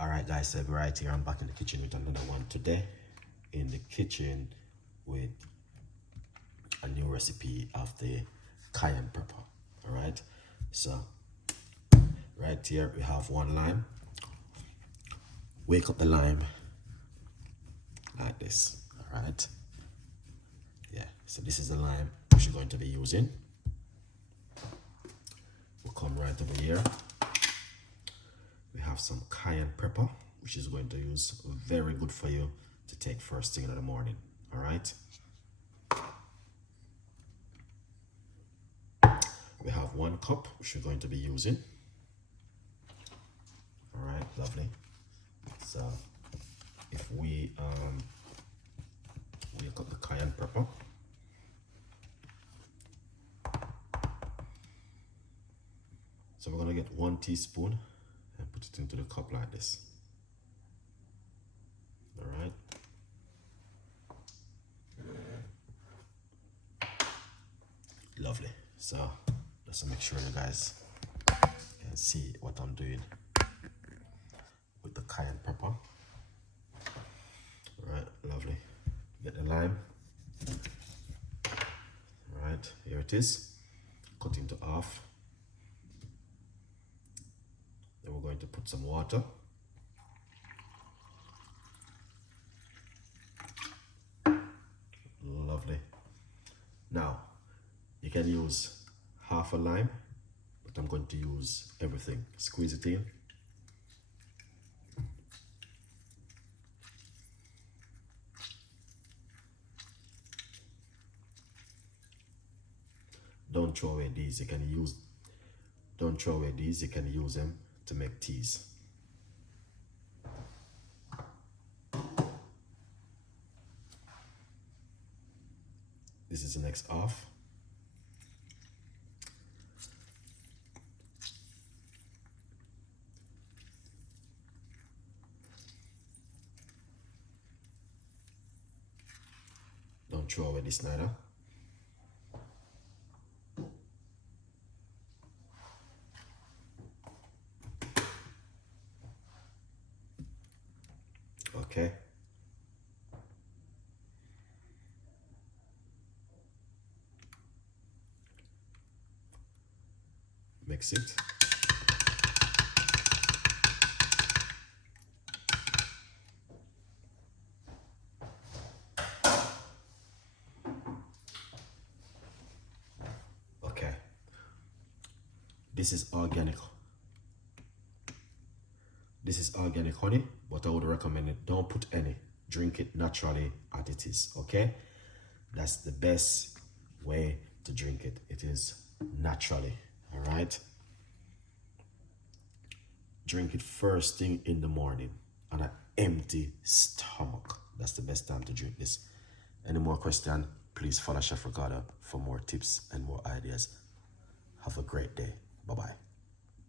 All right, guys, so we're right here. I'm back in the kitchen with another one today. In the kitchen with a new recipe of the cayenne pepper. All right, so right here we have one lime. Wake up the lime like this. All right, yeah, so this is the lime which you're going to be using. We'll come right over here. We have some cayenne pepper, which is going to use very good for you to take first thing in the morning. All right, we have 1 cup which we're going to be using. All right, lovely. So if we cut the cayenne pepper, so we're gonna get 1 teaspoon and put it into the cup like this. All right. Lovely. So just to make sure you guys can see what I'm doing with the cayenne pepper. All right, lovely. Get the lime. All right, here it is. Cut into half. Then we're going to put some water. Lovely. Now, you can use half a lime, but I'm going to use everything. Squeeze it in. Don't throw away these. You can use. Don't throw away these. You can use them to make teas. This is the next half. Don't throw away this neither. Okay. Mix it. Okay. This is organic. This is organic honey, but I would recommend it. Don't put any. Drink it naturally as it is, okay? That's the best way to drink it. It is naturally, all right? Drink it first thing in the morning on an empty stomach. That's the best time to drink this. Any more questions, please follow Chef Ricardo for more tips and more ideas. Have a great day. Bye-bye.